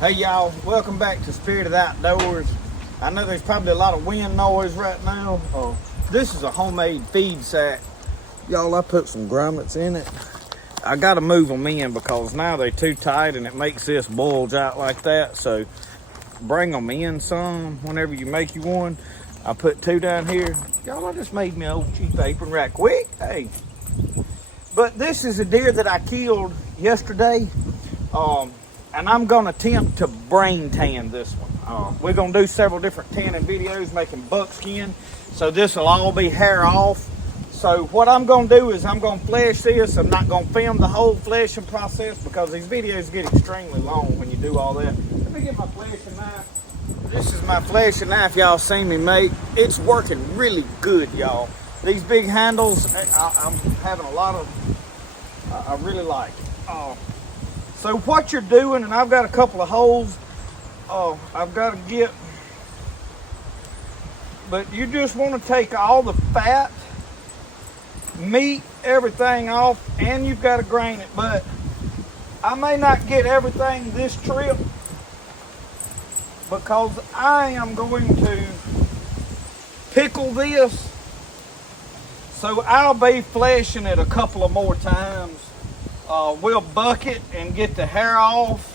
Hey y'all, welcome back to Spirit of the Outdoors. I know there's probably a lot of wind noise right now. This is a homemade feed sack. Y'all, I put some grommets in it. I gotta move them in because now they're too tight and it makes this bulge out like that. So bring them in some whenever you make you one. I put 2 down here. Y'all, I just made me an old cheap apron right quick. Hey. But this is a deer that I killed yesterday. And I'm gonna attempt to brain tan this one. We're gonna do several different tanning videos making buckskin. So this will all be hair off. So what I'm gonna do is I'm gonna flesh this. I'm not gonna film the whole fleshing process because these videos get extremely long when you do all that. Let me get my fleshing knife. This is my fleshing knife y'all seen me make. It's working really good, y'all. These big handles, I'm having a lot of, I really like it. So what you're doing, and I've got a couple of holes I've got to get, but you just want to take all the fat, meat, everything off, and you've got to grain it. But I may not get everything this trip because I am going to pickle this. So I'll be fleshing it a couple of more times. We'll buck it and get the hair off.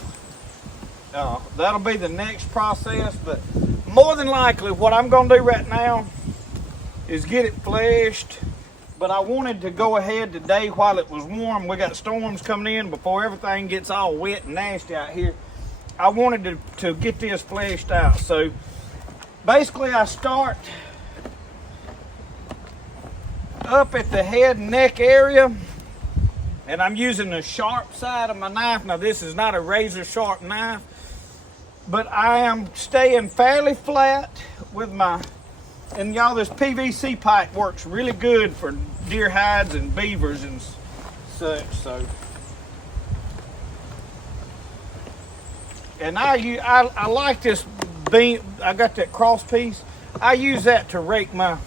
That'll be the next process, but more than likely what I'm gonna do right now is get it fleshed. But I wanted to go ahead today while it was warm. We got storms coming in before everything gets all wet and nasty out here. I wanted to get this fleshed out. So basically I start up at the head and neck area. And I'm using the sharp side of my knife. Now this is not a razor sharp knife, but I am staying fairly flat with my, and y'all, this PVC pipe works really good for deer hides and beavers and such. So, and I like this beam. I got that cross piece. I use that to rake my,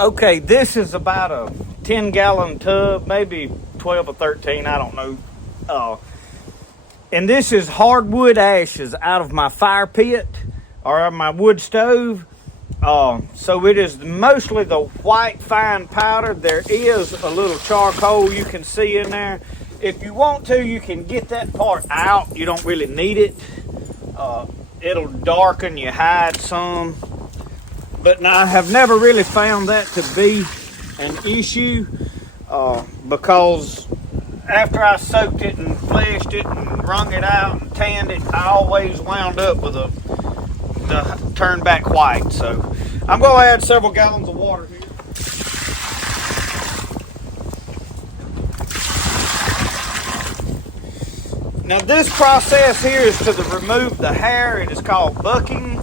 okay, this is about a 10-gallon tub, maybe 12 or 13, I don't know. And this is hardwood ashes out of my fire pit or my wood stove. So it is mostly the white fine powder. There is a little charcoal you can see in there. If you want to, you can get that part out. You don't really need it. It'll darken your hide some. But now I have never really found that to be an issue because after I soaked it and fleshed it and wrung it out and tanned it, I always wound up with the turn back white. So I'm going to add several gallons of water here. Now this process here is to remove the hair. It is called bucking.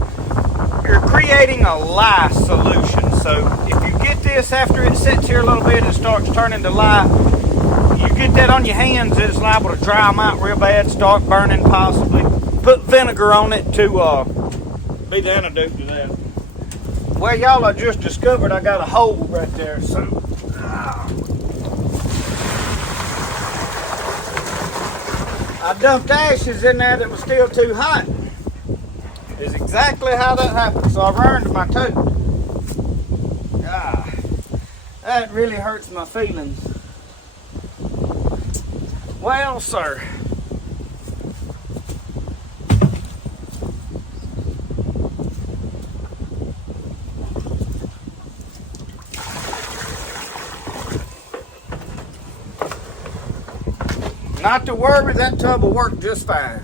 You're creating a lye solution. So if you get this after it sits here a little bit and starts turning to lye, you get that on your hands, it's liable to dry them out real bad, start burning possibly. Put vinegar on it to be the antidote to that. Well, y'all, I just discovered I got a hole right there. So I dumped ashes in there that was still too hot. Is exactly how that happened. So I burned my toe. That really hurts my feelings. Well, sir. Not to worry, that tub will work just fine.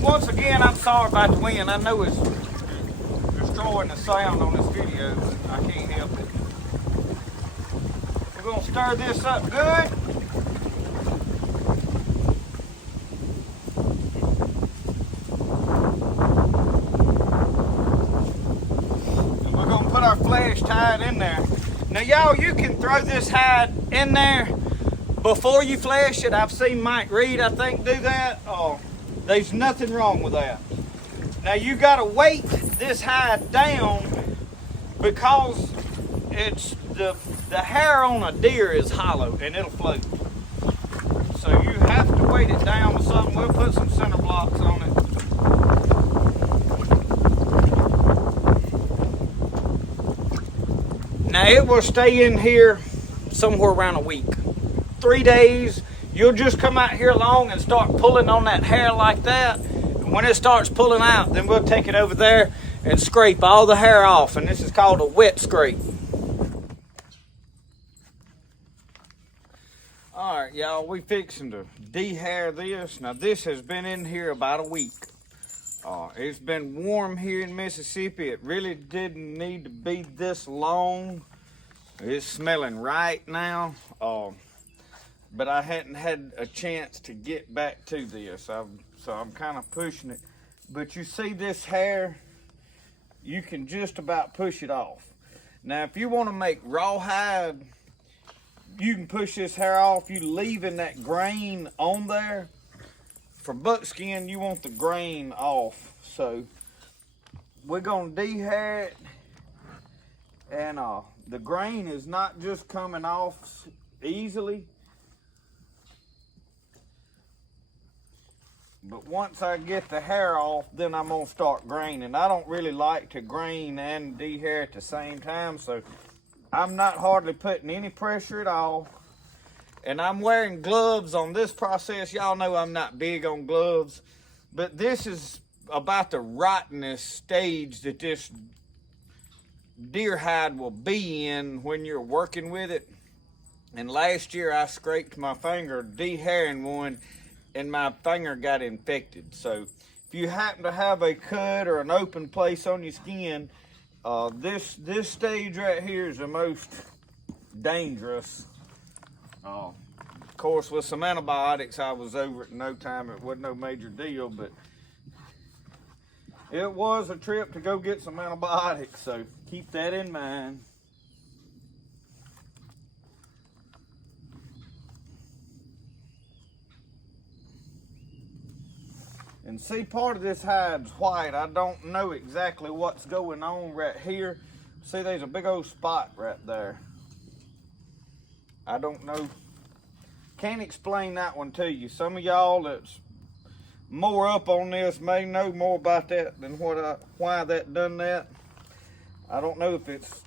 Once again, I'm sorry about the wind. I know it's destroying the sound on this video, but I can't help it. We're going to stir this up good. And we're going hide in there. Now, y'all, you can throw this hide in there before you flesh it. I've seen Mike Reed, I think, do that. Oh, there's nothing wrong with that. Now, you got to weight this hide down because it's the hair on a deer is hollow and it'll float. So you have to weight it down with something. We'll put some center blocks on it. Now it will stay in here somewhere around a week. 3 days, you'll just come out here along and start pulling on that hair like that. And when it starts pulling out, then we'll take it over there and scrape all the hair off. And this is called a wet scrape. All right, y'all, we fixing to de-hair this. Now this has been in here about a week. It's been warm here in Mississippi. It really didn't need to be this long. It's smelling right now. But I hadn't had a chance to get back to this. So I'm kind of pushing it. But you see this hair, you can just about push it off. Now, if you want to make rawhide, you can push this hair off. You leaving that grain on there. For buckskin, you want the grain off. So we're gonna de-hair it, and the grain is not just coming off easily. But once I get the hair off, then I'm gonna start graining. I don't really like to grain and de-hair at the same time, so I'm not hardly putting any pressure at all. And I'm wearing gloves on this process. Y'all know I'm not big on gloves, but this is about the rottenness stage that this deer hide will be in when you're working with it. And last year I scraped my finger de-hairing one and my finger got infected. So if you happen to have a cut or an open place on your skin, this stage right here is the most dangerous. Of course, with some antibiotics, I was over it in no time. It wasn't no major deal, but it was a trip to go get some antibiotics, so keep that in mind. And see, part of this hide's white. I don't know exactly what's going on right here. See, there's a big old spot right there. I don't know. Can't explain that one to you. Some of y'all that's more up on this may know more about that than why that done that. I don't know if it's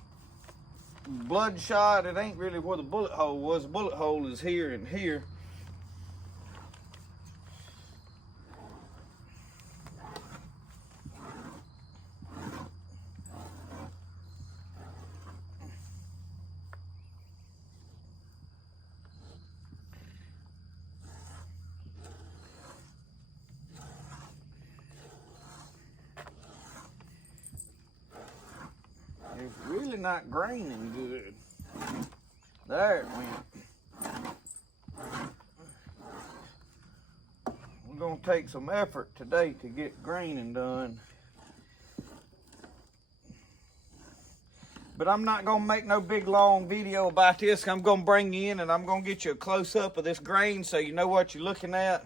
bloodshot. It ain't really where the bullet hole was. The bullet hole is here and here. It's really not graining good. There it went. We're gonna take some effort today to get graining done. But I'm not gonna make no big long video about this. I'm gonna bring you in and I'm gonna get you a close up of this grain so you know what you're looking at.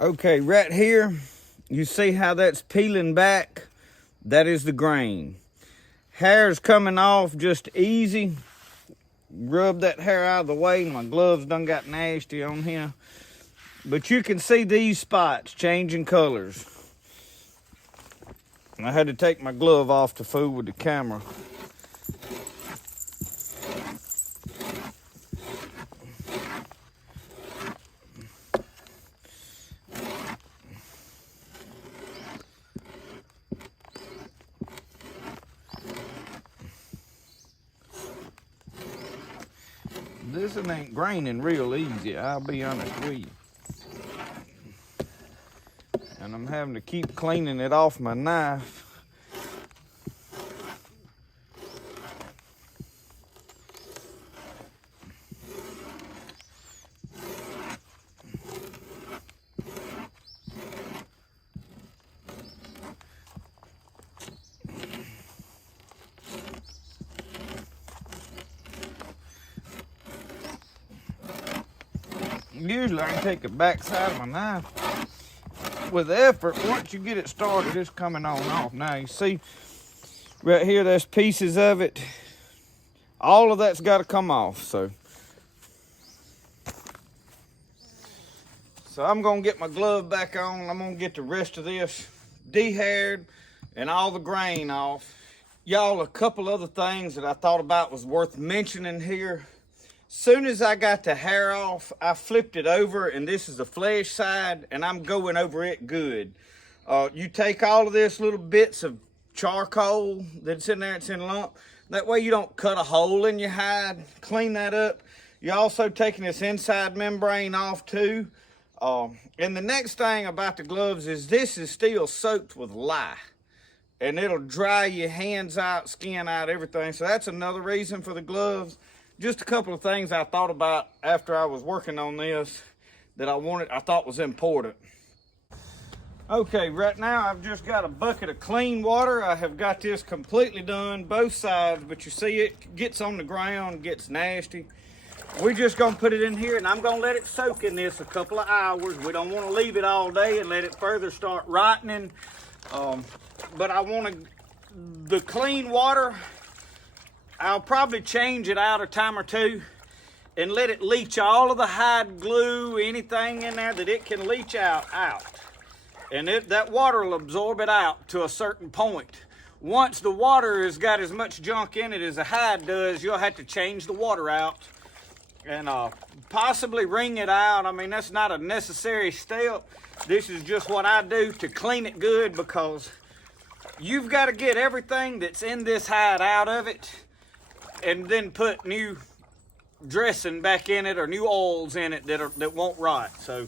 Okay, right here, you see how that's peeling back? That is the grain. Hair's coming off just easy. Rub that hair out of the way. My gloves done got nasty on here. But you can see these spots changing colors. I had to take my glove off to fool with the camera. This one ain't graining real easy, I'll be honest with you. and I'm having to keep cleaning it off my knife. Usually I can take the back side of my knife with effort. Once you get it started, it's coming on off. Now you see right here, there's pieces of it. All of that's got to come off. So I'm gonna get my glove back on. I'm gonna get the rest of this de-haired and all the grain off. Y'all, a couple other things that I thought about was worth mentioning here. Soon as I got the hair off, I flipped it over, and this is the flesh side, and I'm going over it good. You take all of this little bits of charcoal that's in there, it's in lump. That way you don't cut a hole in your hide. Clean that up. You're also taking this inside membrane off too. And the next thing about the gloves is this is still soaked with lye. And it'll dry your hands out, skin out, everything. So that's another reason for the gloves. Just a couple of things I thought about after I was working on this that I thought was important. Okay, right now I've just got a bucket of clean water. I have got this completely done, both sides, but you see it gets on the ground, gets nasty. We're just gonna put it in here, and I'm gonna let it soak in this a couple of hours. We don't wanna leave it all day and let it further start rotting. But I want the clean water, I'll probably change it out a time or two and let it leach all of the hide glue, anything in there that it can leach out. And that water will absorb it out to a certain point. Once the water has got as much junk in it as a hide does, you'll have to change the water out and possibly wring it out. I mean, that's not a necessary step. This is just what I do to clean it good, because you've got to get everything that's in this hide out of it and then put new dressing back in it or new oils in it that won't rot. So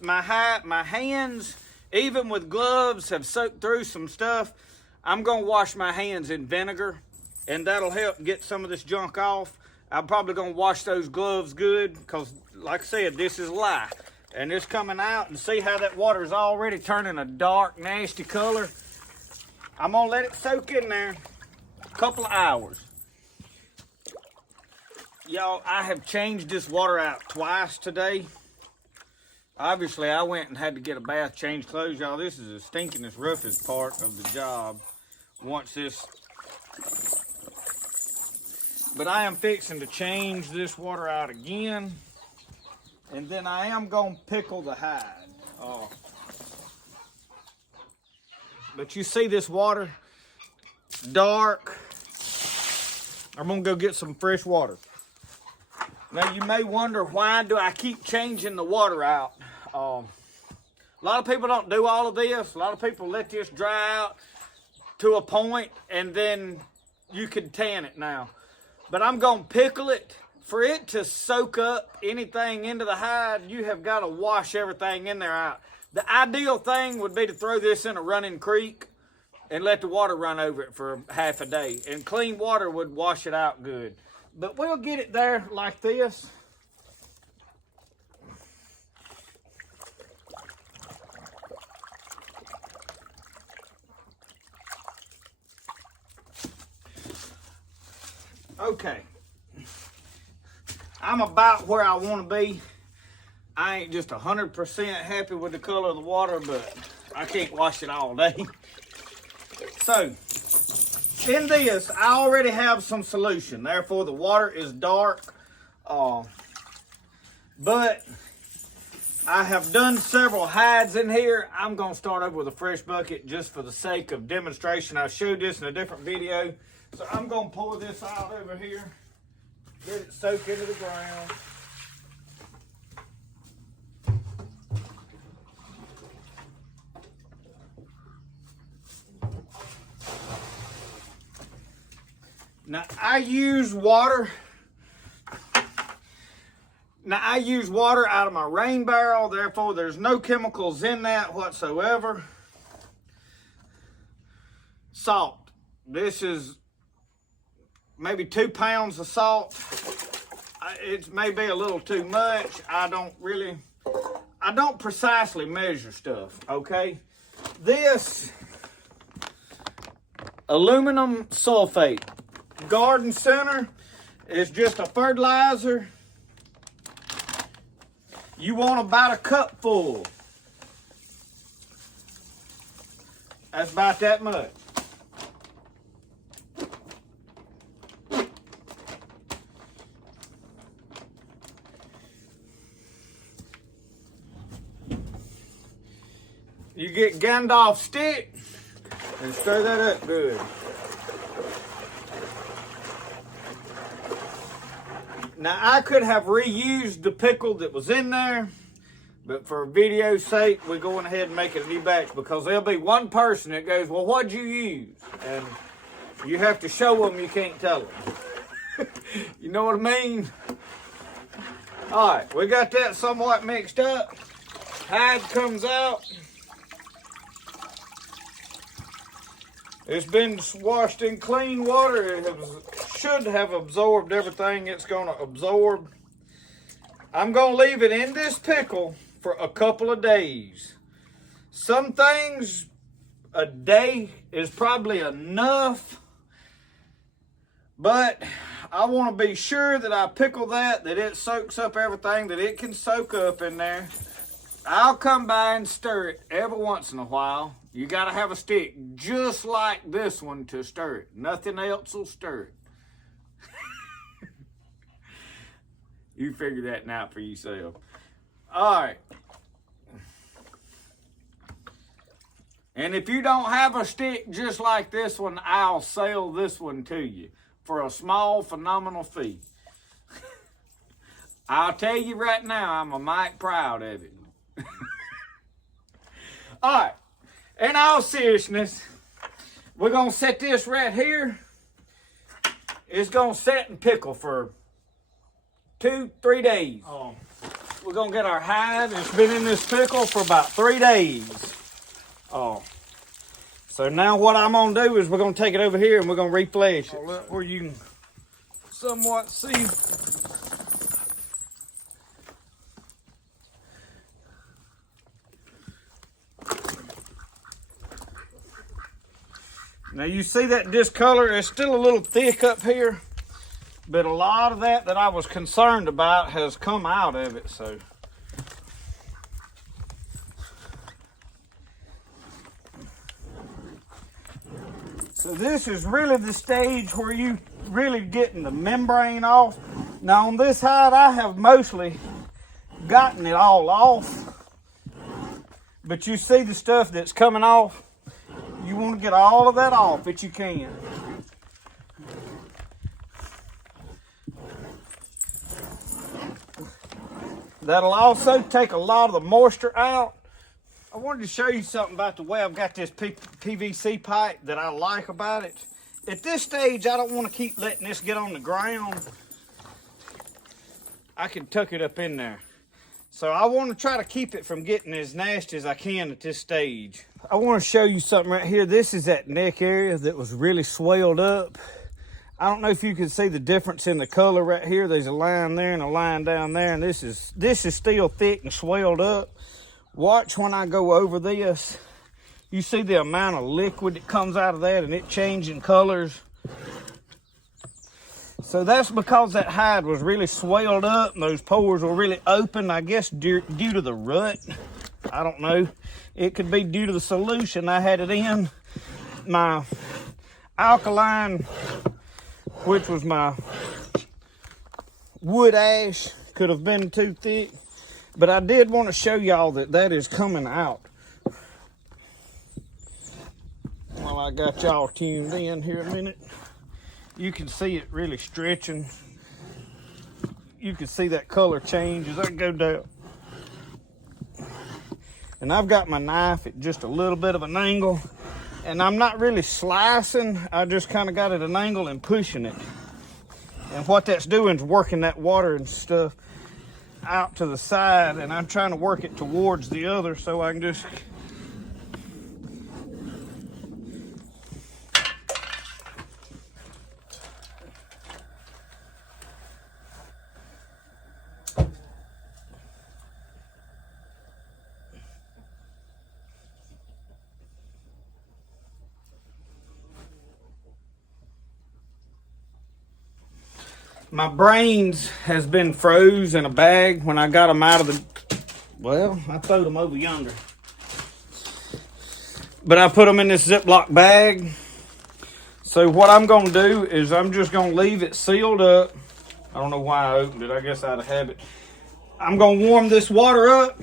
my hands, even with gloves, have soaked through some stuff. I'm gonna wash my hands in vinegar, and that'll help get some of this junk off. I'm probably gonna wash those gloves good, because like I said, this is lye. And it's coming out, and see how that water is already turning a dark, nasty color. I'm gonna let it soak in there a couple of hours. Y'all, I have changed this water out twice today. Obviously, I went and had to get a bath, change clothes. Y'all, this is the stinkingest, roughest part of the job. But I am fixing to change this water out again. And then I am going to pickle the hide. But you see this water? Dark. I'm going to go get some fresh water. Now, you may wonder, why do I keep changing the water out? A lot of people don't do all of this. A lot of people let this dry out to a point, and then you can tan it now. But I'm going to pickle it. For it to soak up anything into the hide, you have got to wash everything in there out. The ideal thing would be to throw this in a running creek and let the water run over it for half a day. And clean water would wash it out good. But we'll get it there like this. Okay. I'm about where I want to be. I ain't just 100% happy with the color of the water, but I can't wash it all day. So, in this, I already have some solution. Therefore, the water is dark. But I have done several hides in here. I'm going to start over with a fresh bucket just for the sake of demonstration. I showed this in a different video. So I'm going to pour this out over here. Let it soak into the ground. Now, I use water. Now, I use water out of my rain barrel, therefore there's no chemicals in that whatsoever. Salt. This is maybe 2 pounds of salt. It may be a little too much. I don't precisely measure stuff, okay? This aluminum sulfate garden center is just a fertilizer. You want about a cup full. That's about that much. You get Gandalf stick and stir that up good. Now, I could have reused the pickle that was in there, but for video's sake, we're going ahead and making a new batch because there'll be one person that goes, well, what'd you use? And you have to show them, you can't tell them. You know what I mean? All right, we got that somewhat mixed up. Hide comes out. It's been washed in clean water. It should have absorbed everything it's going to absorb. I'm going to leave it in this pickle for a couple of days. Some things, a day is probably enough. But I want to be sure that I pickle that it soaks up everything that it can soak up in there. I'll come by and stir it every once in a while. You got to have a stick just like this one to stir it. Nothing else will stir it. You figure that out for yourself. All right. And if you don't have a stick just like this one, I'll sell this one to you for a small, phenomenal fee. I'll tell you right now, I'm a mite proud of it. All right. In all seriousness, we're going to set this right here. It's going to set and pickle for 2-3 days. We're going to get our hide. It's been in this pickle for about 3 days. So now what I'm going to do is we're going to take it over here and we're going to reflesh it where you can somewhat see. Now you see that discolor, it's still a little thick up here, but a lot of that I was concerned about has come out of it, so. So this is really the stage where you really getting the membrane off. Now on this hide, I have mostly gotten it all off, but you see the stuff that's coming off. You want to get all of that off if you can. That'll also take a lot of the moisture out. I wanted to show you something about the way I've got this PVC pipe that I like about it. At this stage, I don't want to keep letting this get on the ground. I can tuck it up in there. So I want to try to keep it from getting as nasty as I can at this stage. I want to show you something right here. This is that neck area that was really swelled up. I don't know if you can see the difference in the color right here. There's a line there and a line down there, and this is still thick and swelled up. Watch when I go over this. You see the amount of liquid that comes out of that and it changing colors. So that's because that hide was really swelled up and those pores were really open, I guess due to the rut. I don't know. It could be due to the solution I had it in. My alkaline, which was my wood ash, could have been too thick. But I did want to show y'all that is coming out. While I got y'all tuned in here a minute. You can see it really stretching. You can see that color change as I go down. And I've got my knife at just a little bit of an angle. And I'm not really slicing. I just kind of got it at an angle and pushing it. And what that's doing is working that water and stuff. out to the side, and I'm trying to work it towards the other so I can just... My brains has been froze in a bag when I got them out of the... Well, I throwed them over yonder. But I put them in this Ziploc bag. So what I'm going to do is I'm just going to leave it sealed up. I don't know why I opened it. I guess out of habit. I'm going to warm this water up.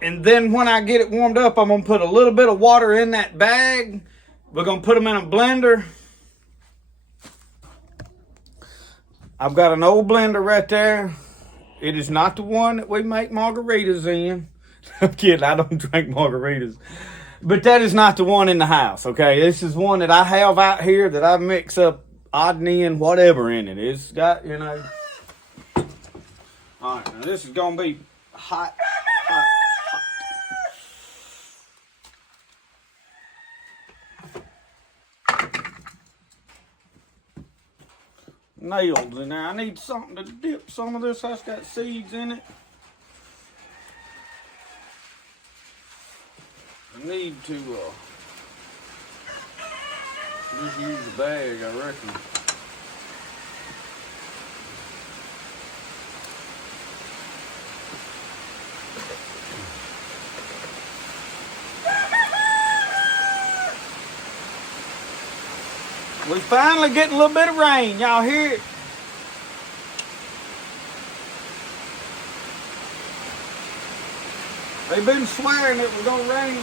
And then when I get it warmed up, I'm going to put a little bit of water in that bag. We're going to put them in a blender. I've got an old blender right there. It is not the one that we make margaritas in. I'm kidding, I don't drink margaritas. But that is not the one in the house, okay? This is one that I have out here that I mix up odd and end, whatever in it. It's got, you know. All right, now this is going to be hot. Nails in there. I need something to dip some of this. That's got seeds in it. I need to just use the bag, I reckon. We're finally getting a little bit of rain. Y'all hear it? They've been swearing it was going to rain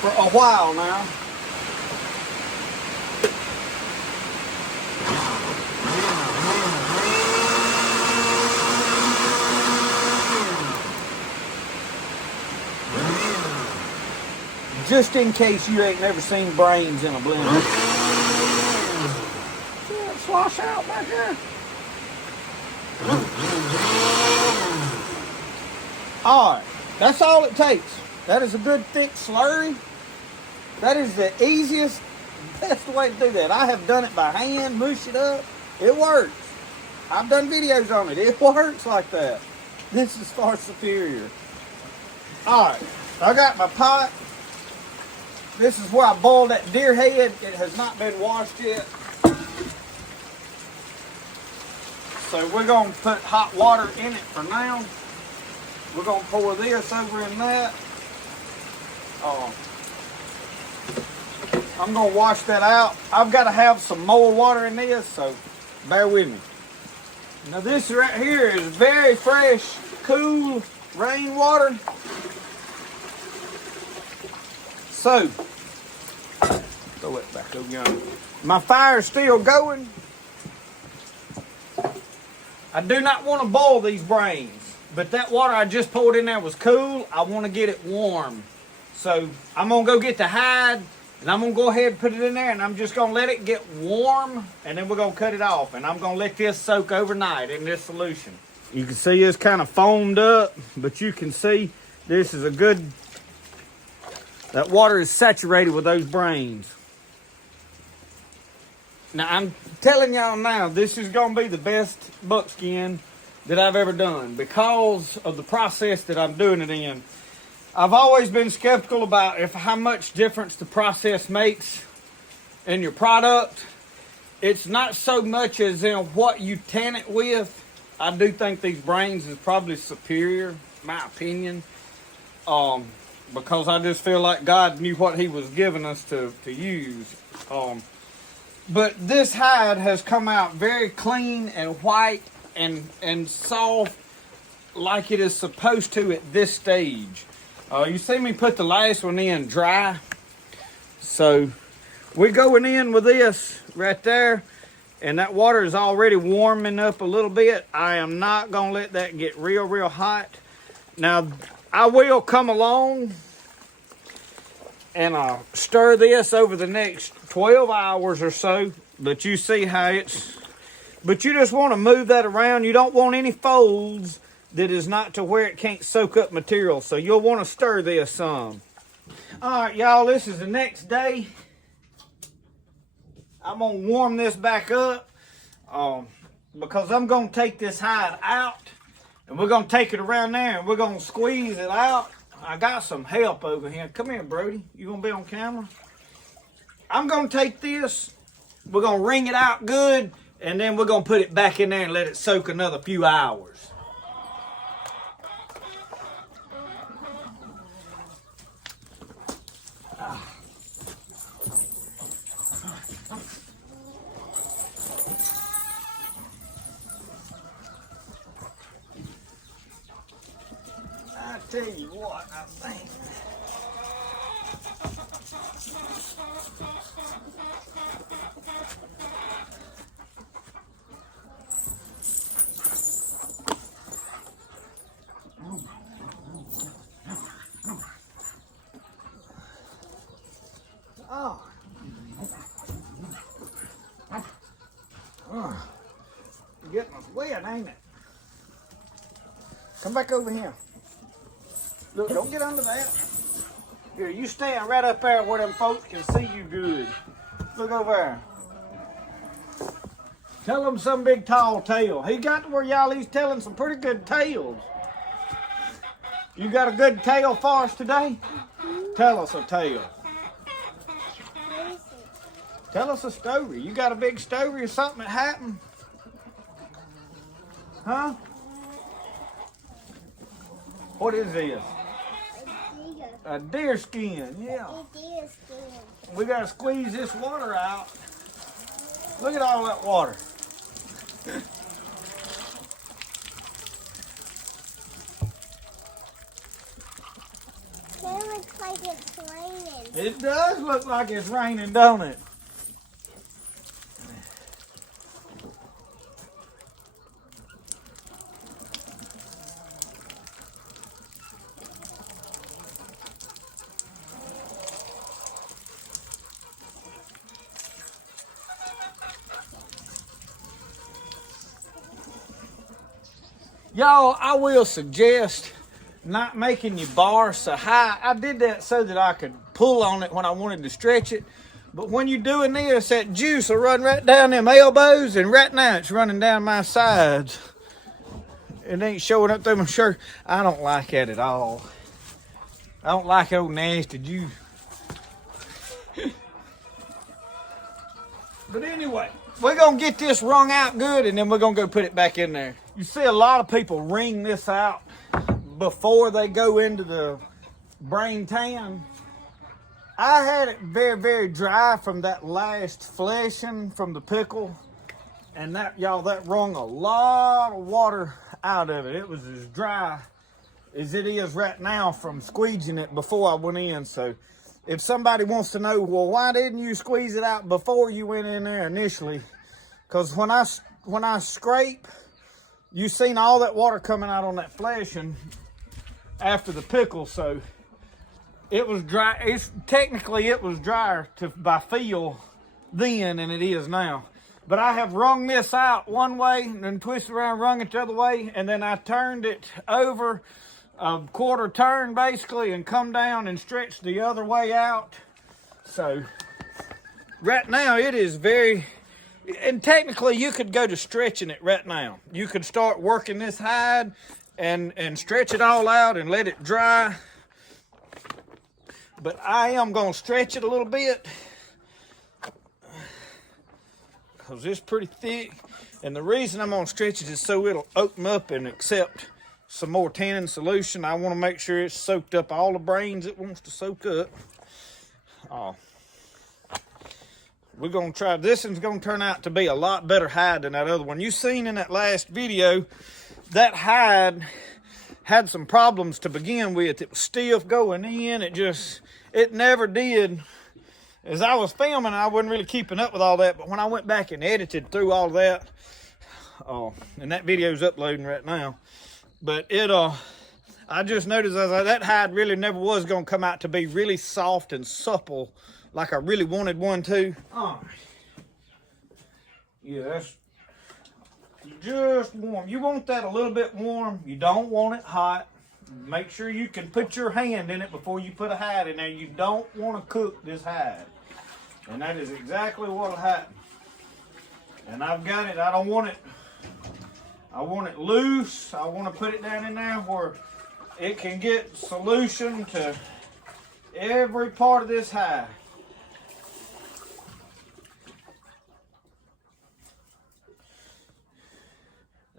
for a while now. Just in case you ain't never seen brains in a blender. See that slosh out back there? Alright, that's all it takes. That is a good thick slurry. That is the easiest, best way to do that. I have done it by hand, mush it up. It works. I've done videos on it. It works like that. This is far superior. Alright, I got my pot. This is where I boiled that deer head. It has not been washed yet. So we're going to put hot water in it for now. We're going to pour this over in that. I'm going to wash that out. I've got to have some more water in this, so bear with me. Now this right here is very fresh, cool rainwater. So, throw it back over yonder. My fire's still going. I do not want to boil these brains, but that water I just poured in there was cool. I want to get it warm. So, I'm going to go get the hide, and I'm going to go ahead and put it in there, and I'm just going to let it get warm, and then we're going to cut it off. And I'm going to let this soak overnight in this solution. You can see it's kind of foamed up, but you can see this is a good... That water is saturated with those brains. Now, I'm telling y'all now, this is going to be the best buckskin that I've ever done because of the process that I'm doing it in. I've always been skeptical about how much difference the process makes in your product. It's not so much as in what you tan it with. I do think these brains is probably superior, my opinion. Because I just feel like God knew what he was giving us to use. But this hide has come out very clean and white and soft like it is supposed to at this stage. You see me put the last one in dry. So we're going in with this right there. And that water is already warming up a little bit. I am not going to let that get real hot. Now, I will come along and stir this over the next 12 hours or so. But you see how it's But you just want to move that around. You don't want any folds that is not to where it can't soak up material. So you'll want to stir this some. All right, y'all, this is the next day. I'm going to warm this back up because I'm going to take this hide out and we're going to take it around there and we're going to squeeze it out. I got some help over here. Come here, Brody. You going to be on camera? I'm going to take this. We're going to wring it out good and then we're going to put it back in there and let it soak another few hours. I tell you what, I think. Getting us wet, ain't it? Come back over here. Look, don't get under that. Here, you stand right up there where them folks can see you good. Look over there. Tell them some big tall tale. He got to where y'all, he's telling some pretty good tales. You got a good tale for us today? Tell us a tale. Tell us a story. You got a big story or something that happened? Huh? What is this? A deer skin, yeah. A deer skin. We gotta squeeze this water out. Look at all that water. It looks like it's raining. It does look like it's raining, don't it? Y'all, I will suggest not making your bar so high. I did that so that I could pull on it when I wanted to stretch it. But when you're doing this, that juice will run right down them elbows, and right now it's running down my sides. It ain't showing up through my shirt. I don't like that at all. I don't like old nasty juice. But anyway, we're going to get this wrung out good, and then we're going to go put it back in there. You see a lot of people wring this out before they go into the brain tan. I had it very, very dry from that last fleshing from the pickle. And that, y'all, that wrung a lot of water out of it. It was as dry as it is right now from squeezing it before I went in. So if somebody wants to know, well, why didn't you squeeze it out before you went in there initially? Because when I scrape, you seen all that water coming out on that fleshing after the pickle, so it was dry. Technically it was drier by feel then than it is now. But I have wrung this out one way and then twisted around, wrung it the other way, and then I turned it over a quarter turn basically and come down and stretched the other way out. So right now it is very, and technically you could go to stretching it right now. You could start working this hide and stretch it all out and let it dry. But I am gonna stretch it a little bit because it's pretty thick. And the reason I'm gonna stretch it is so it'll open up and accept some more tannin solution. I wanna make sure it's soaked up all the brains it wants to soak up. We're gonna try, this one's gonna turn out to be a lot better hide than that other one. You seen in that last video, that hide had some problems to begin with. It was stiff going in, it never did. As I was filming, I wasn't really keeping up with all that, but when I went back and edited through all that, and that video's uploading right now, but I just noticed that hide really never was gonna come out to be really soft and supple like I really wanted one to. Yeah, just warm. You want that a little bit warm. You don't want it hot. Make sure you can put your hand in it before you put a hide in there. You don't want to cook this hide. And that is exactly what will happen. And I've got it. I don't want it. I want it loose. I want to put it down in there where it can get solution to every part of this hide.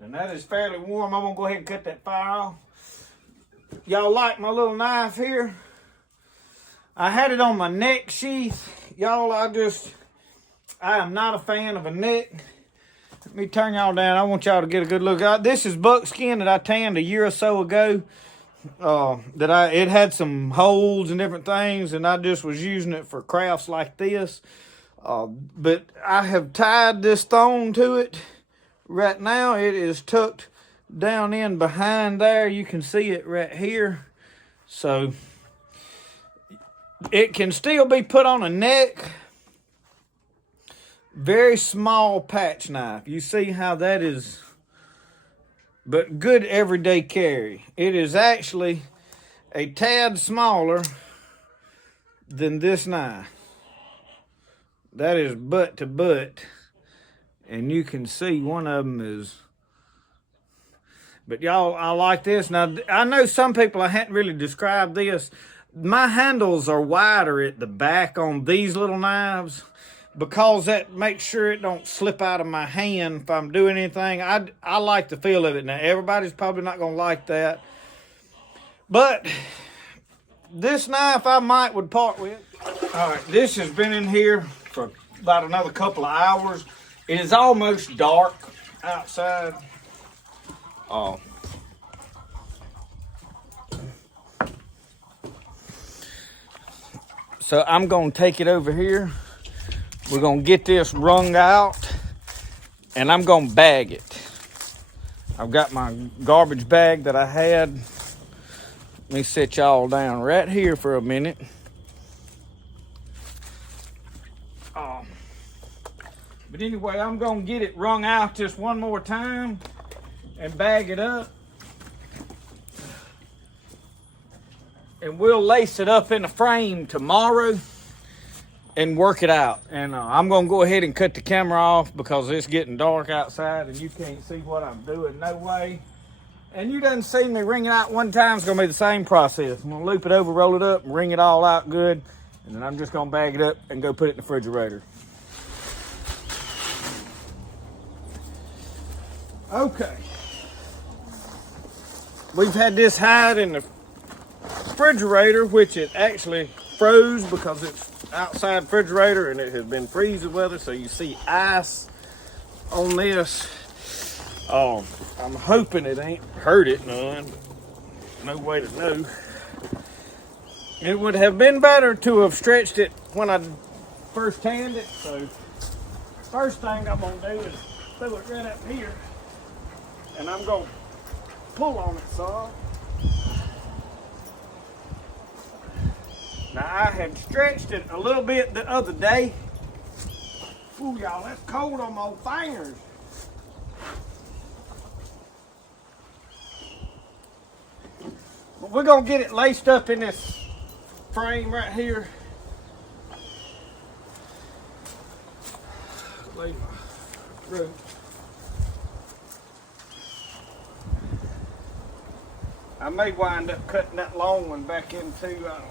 And that is fairly warm. I'm going to go ahead and cut that fire off. Y'all like my little knife here? I had it on my neck sheath. Y'all, I am not a fan of a neck. Let me turn y'all down. I want y'all to get a good look. This is buckskin that I tanned a year or so ago. It had some holes and different things, and I just was using it for crafts like this. But I have tied this thong to it. Right now, it is tucked down in behind there. You can see it right here. So it can still be put on a neck. Very small patch knife. You see how that is, but good everyday carry. It is actually a tad smaller than this knife. That is butt to butt. And you can see one of them is, but y'all, I like this. Now, I know some people, I hadn't really described this. My handles are wider at the back on these little knives because that makes sure it don't slip out of my hand if I'm doing anything. I like the feel of it. Now, everybody's probably not going to like that. But this knife I would part with. All right, this has been in here for about another couple of hours. It is almost dark outside. So I'm going to take it over here. We're going to get this wrung out, and I'm going to bag it. I've got my garbage bag that I had. Let me sit y'all down right here for a minute. But anyway, I'm going to get it wrung out just one more time and bag it up. And we'll lace it up in a frame tomorrow and work it out. And I'm going to go ahead and cut the camera off because it's getting dark outside and you can't see what I'm doing, no way. And you done seen me wring it out one time. It's going to be the same process. I'm going to loop it over, roll it up, and wring it all out good. And then I'm just going to bag it up and go put it in the refrigerator. Okay. We've had this hide in the refrigerator, which it actually froze because it's outside refrigerator and it has been freezing weather, so you see ice on this. I'm hoping it ain't hurt it none, but no way to know. It would have been better to have stretched it when I first tanned it, so first thing I'm gonna do is throw it right up here and I'm gonna pull on it some. Now I had stretched it a little bit the other day. Ooh, y'all, that's cold on my fingers. But we're gonna get it laced up in this frame right here. Lay my rope. I may wind up cutting that long one back in too. I don't.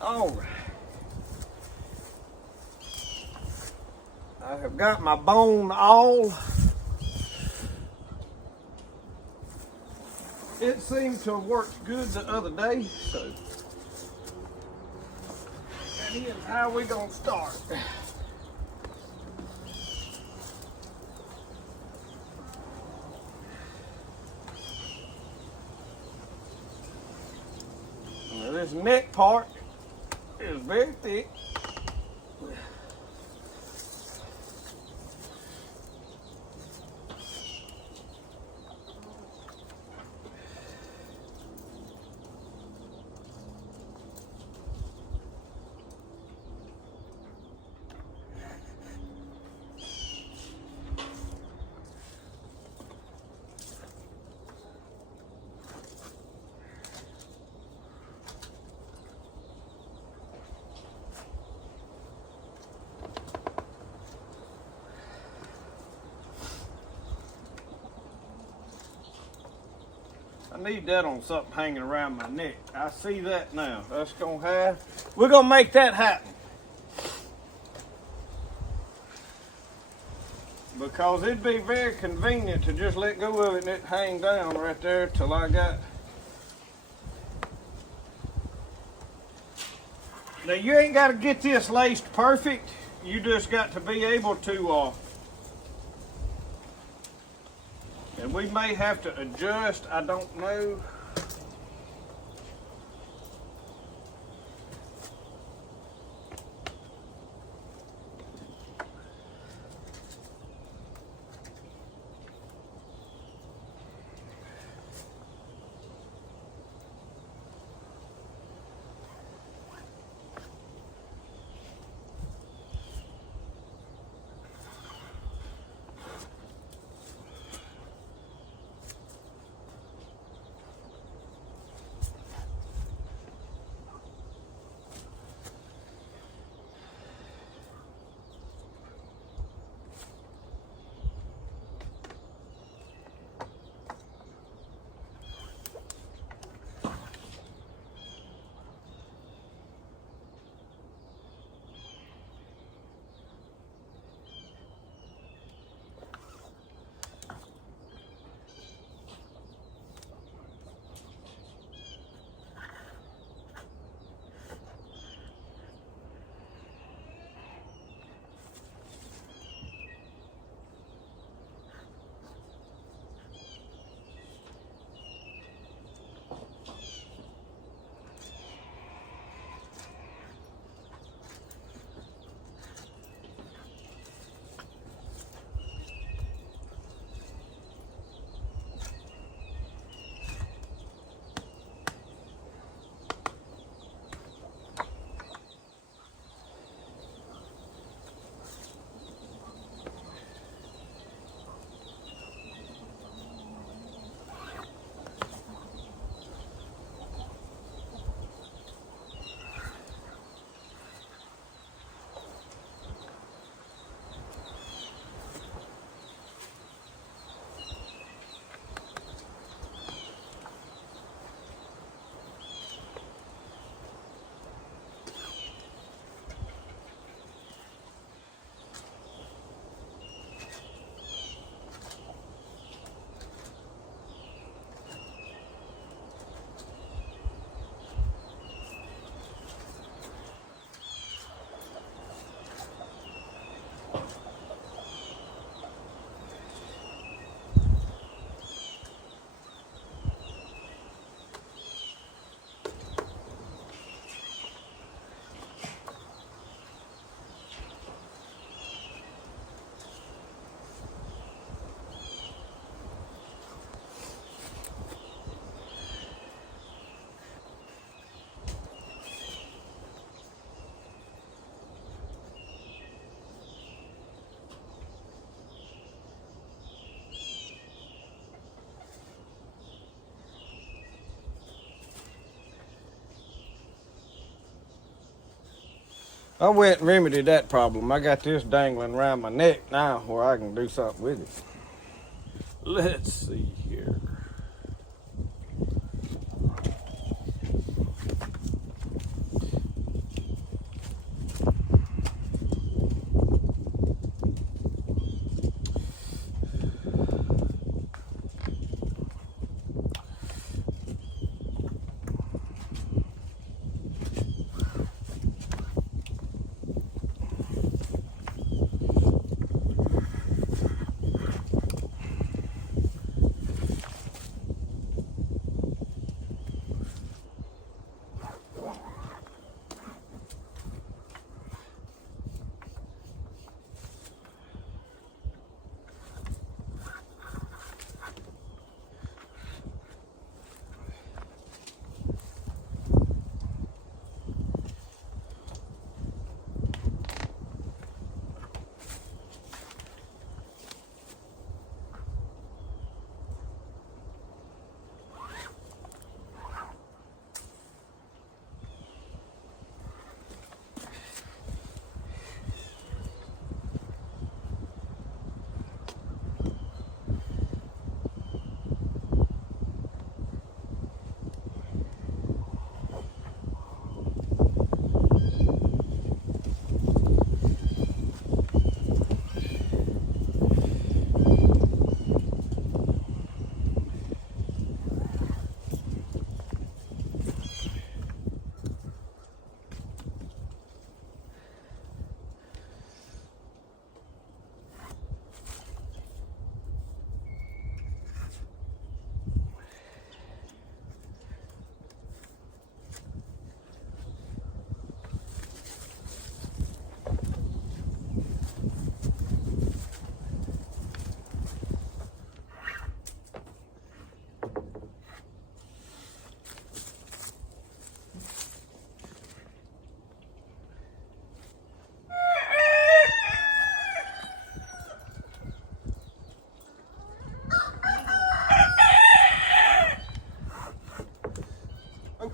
All right. I have got my bone awl. It seemed to have worked good the other day, so that is how we're gonna start. Now this neck part is very thick. I need that on something hanging around my neck. I see that now. That's gonna have. We're gonna make that happen. Because it'd be very convenient to just let go of it and it hang down right there till I got. Now you ain't got to get this laced perfect. You just got to be able to, and we may have to adjust, I don't know. I went and remedied that problem. I got this dangling around my neck now where I can do something with it. Let's see here.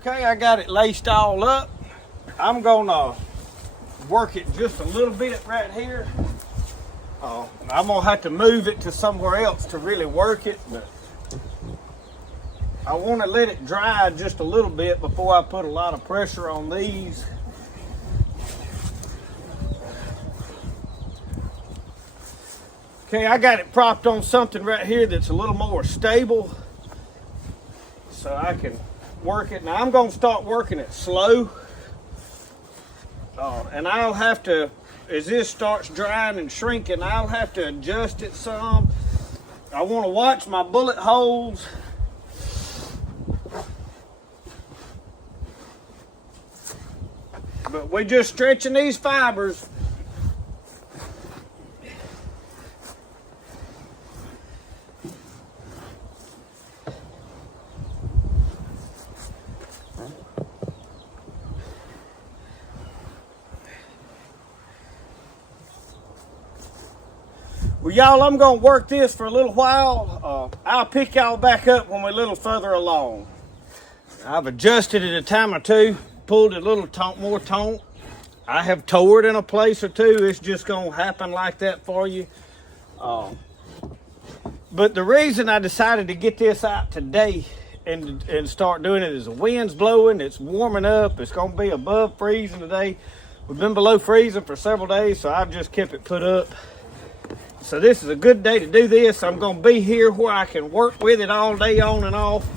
Okay, I got it laced all up. I'm gonna work it just a little bit right here. I'm gonna have to move it to somewhere else to really work it, but I want to let it dry just a little bit before I put a lot of pressure on these. Okay, I got it propped on something right here that's a little more stable so I can work it. Now I'm going to start working it slow. And I'll have to, as this starts drying and shrinking, I'll have to adjust it some. I want to watch my bullet holes. But we're just stretching these fibers. Well, y'all, I'm going to work this for a little while. I'll pick y'all back up when we're a little further along. I've adjusted it a time or two, pulled it a little more taut. I have tore it in a place or two. It's just going to happen like that for you. But the reason I decided to get this out today and start doing it is the wind's blowing, it's warming up, it's going to be above freezing today. We've been below freezing for several days, so I've just kept it put up. So this is a good day to do this. I'm going to be here where I can work with it all day on and off.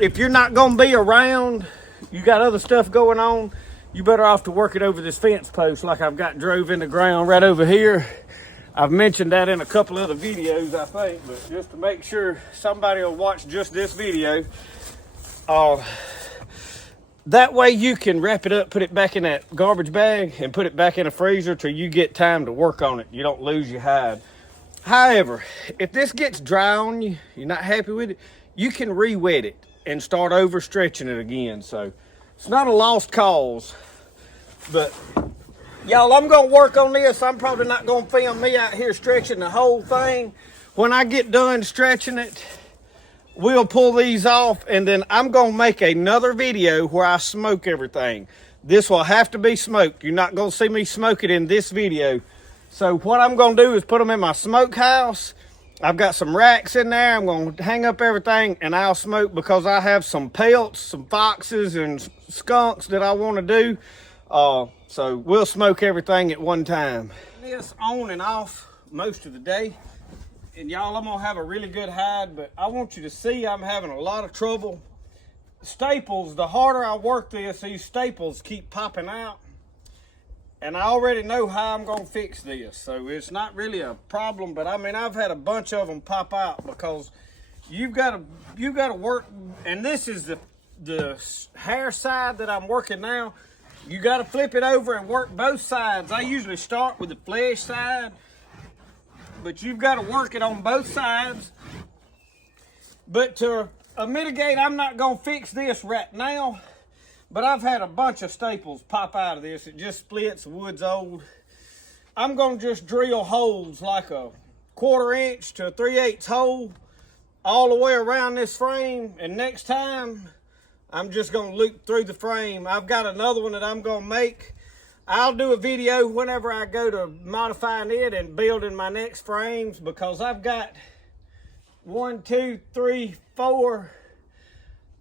If you're not going to be around, you got other stuff going on, you better off to work it over this fence post like I've got drove in the ground right over here. I've mentioned that in a couple other videos, I think, but just to make sure somebody will watch just this video. That way you can wrap it up, put it back in that garbage bag, and put it back in a freezer till you get time to work on it. You don't lose your hide. However, if this gets dry on you, you're not happy with it, you can re-wet it and start over stretching it again. So it's not a lost cause. But y'all, I'm gonna work on this. I'm probably not gonna film me out here stretching the whole thing. When I get done stretching it, we'll pull these off, and then I'm gonna make another video where I smoke everything. This will have to be smoked. You're not gonna see me smoke it in this video. So what I'm gonna do is put them in my smokehouse. I've got some racks in there. I'm gonna hang up everything and I'll smoke, because I have some pelts, some foxes and skunks that I wanna do. So we'll smoke everything at one time. This on and off most of the day. And y'all, I'm gonna have a really good hide, but I want you to see I'm having a lot of trouble. Staples, the harder I work this, these staples keep popping out. And I already know how I'm gonna fix this. So it's not really a problem, but I mean, I've had a bunch of them pop out because you've gotta work, and this is the hair side that I'm working now. You gotta flip it over and work both sides. I usually start with the flesh side, but you've got to work it on both sides. But to mitigate, I'm not going to fix this right now, but I've had a bunch of staples pop out of this. It just splits, the wood's old. I'm going to just drill holes like a 1/4 inch to a 3/8 hole all the way around this frame, and next time I'm just going to loop through the frame. I've got another one that I'm going to make. I'll do a video whenever I go to modifying it and building my next frames, because I've got 1, 2, 3, 4.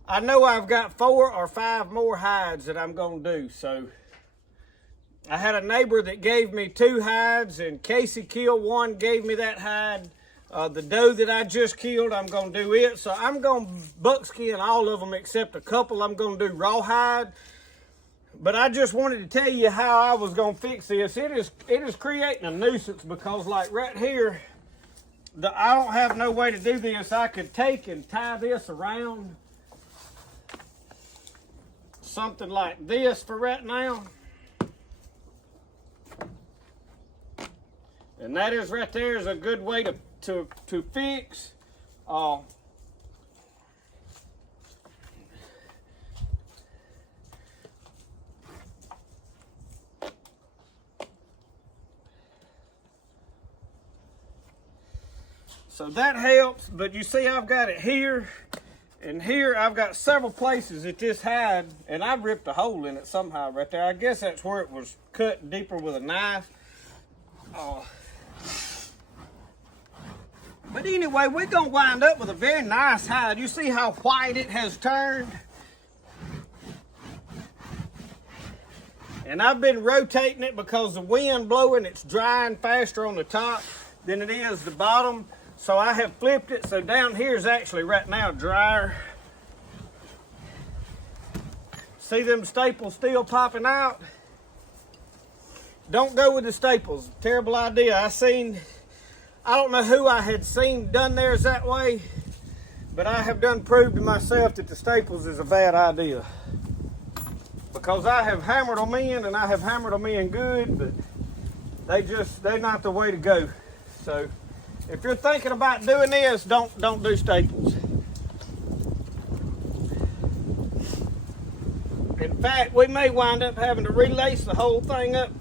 I know I've got 4 or 5 more hides that I'm going to do. So I had a neighbor that gave me 2 hides, and Casey killed one, gave me that hide. The doe that I just killed, I'm going to do it. So I'm going to buckskin all of them except a couple. I'm going to do rawhide. But I just wanted to tell you how I was going to fix this. It is creating a nuisance, because like right here, I don't have no way to do this. I could take and tie this around something like this for right now. And that is right there is a good way to fix. So that helps, but you see I've got it here, And here I've got several places that this had, and I ripped a hole in it somehow right there. I guess that's where it was cut deeper with a knife. But anyway, we're gonna wind up with a very nice hide. You see how white it has turned? And I've been rotating it because the wind blowing, it's drying faster on the top than it is the bottom. So I have flipped it, so down here is actually right now drier. See them staples still popping out? Don't go with the staples, terrible idea. I don't know who I had seen done theirs that way, but I have done proved to myself that the staples is a bad idea. Because I have hammered them in, and I have hammered them in good, but they're not the way to go. So if you're thinking about doing this, don't do staples. In fact, we may wind up having to relace the whole thing up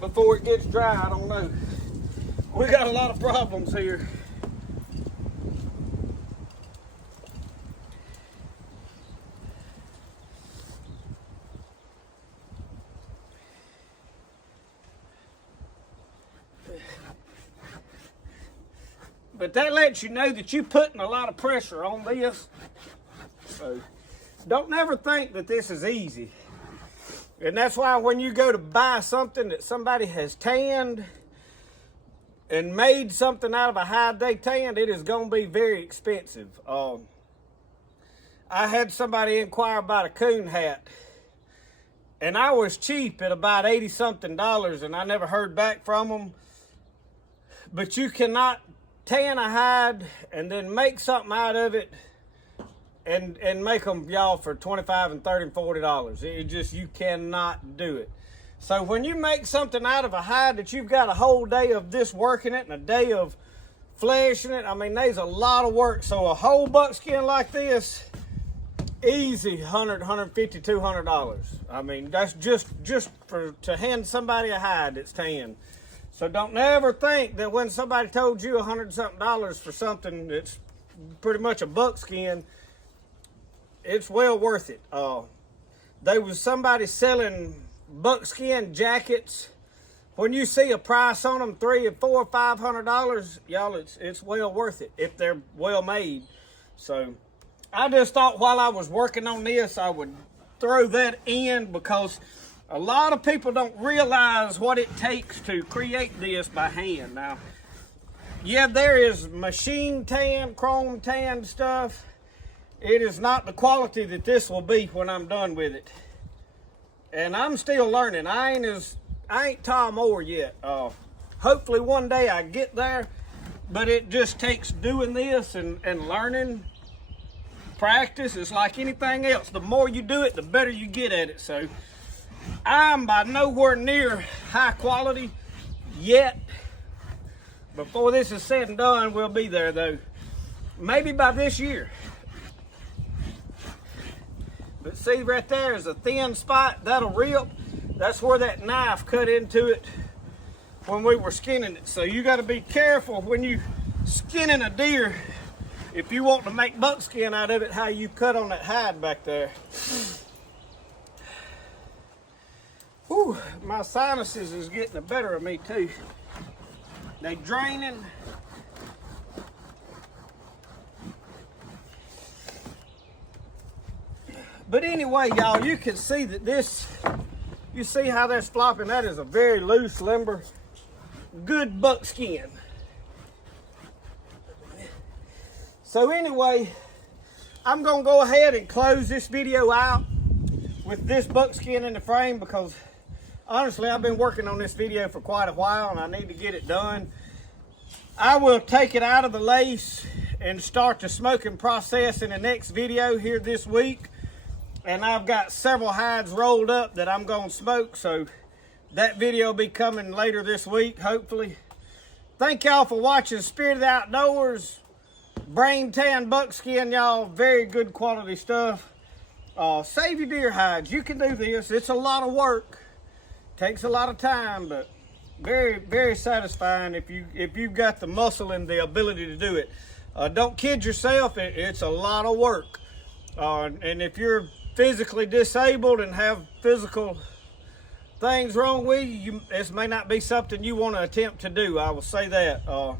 before it gets dry. I don't know. We got a lot of problems here. But that lets you know that you're putting a lot of pressure on this. So don't never think that this is easy. And that's why when you go to buy something that somebody has tanned and made something out of a hide they tanned, it is going to be very expensive. I had somebody inquire about a coon hat, and I was cheap at about $80 something, and I never heard back from them. But you cannot tan a hide and then make something out of it and make them, y'all, for $25 and $30 and $40. It just, you cannot do it. So when you make something out of a hide that you've got a whole day of this working it and a day of fleshing it, I mean, there's a lot of work. So a whole buckskin like this, easy $100, $150, $200. I mean, that's just to hand somebody a hide that's tan. So don't never think that when somebody told you $100 something for something that's pretty much a buckskin, it's well worth it. There was somebody selling buckskin jackets. When you see a price on them, $300 or $400 or $500, y'all, it's well worth it if they're well made. So I just thought while I was working on this, I would throw that in, because a lot of people don't realize what it takes to create this by hand. Now, yeah, there is machine tan, chrome tan stuff. It is not the quality that this will be when I'm done with it. And I'm still learning. I ain't Tom Moore yet. Hopefully one day I get there, but it just takes doing this and learning. Practice is like anything else. The more you do it, the better you get at it. So I'm by nowhere near high quality yet. Before this is said and done, we'll be there though. Maybe by this year. But see, right there is a thin spot that'll rip. That's where that knife cut into it when we were skinning it. So you got to be careful when you skinning a deer, if you want to make buckskin out of it, how you cut on that hide back there. Whew, my sinuses is getting the better of me too. They draining. But anyway, y'all, you can see that this, you see how that's flopping? That is a very loose, limber, good buckskin. So anyway, I'm gonna go ahead and close this video out with this buckskin in the frame, because honestly, I've been working on this video for quite a while and I need to get it done. I will take it out of the lace and start the smoking process in the next video here this week. And I've got several hides rolled up that I'm gonna smoke, so that video will be coming later this week, hopefully. Thank y'all for watching Spirit of the Outdoors. Brain tan buckskin, y'all, very good quality stuff. Save your deer hides. You can do this. It's a lot of work. Takes a lot of time, but very, very satisfying if you've got the muscle and the ability to do it. Don't kid yourself, it's a lot of work. And if you're physically disabled and have physical things wrong with you, this may not be something you want to attempt to do. I will say that.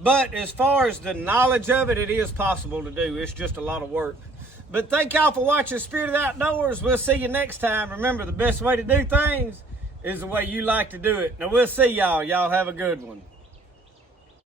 But as far as the knowledge of it, it is possible to do. It's just a lot of work. But thank y'all for watching Spirit of the Outdoors. We'll see you next time. Remember, the best way to do things is the way you like to do it. Now, we'll see y'all. Y'all have a good one.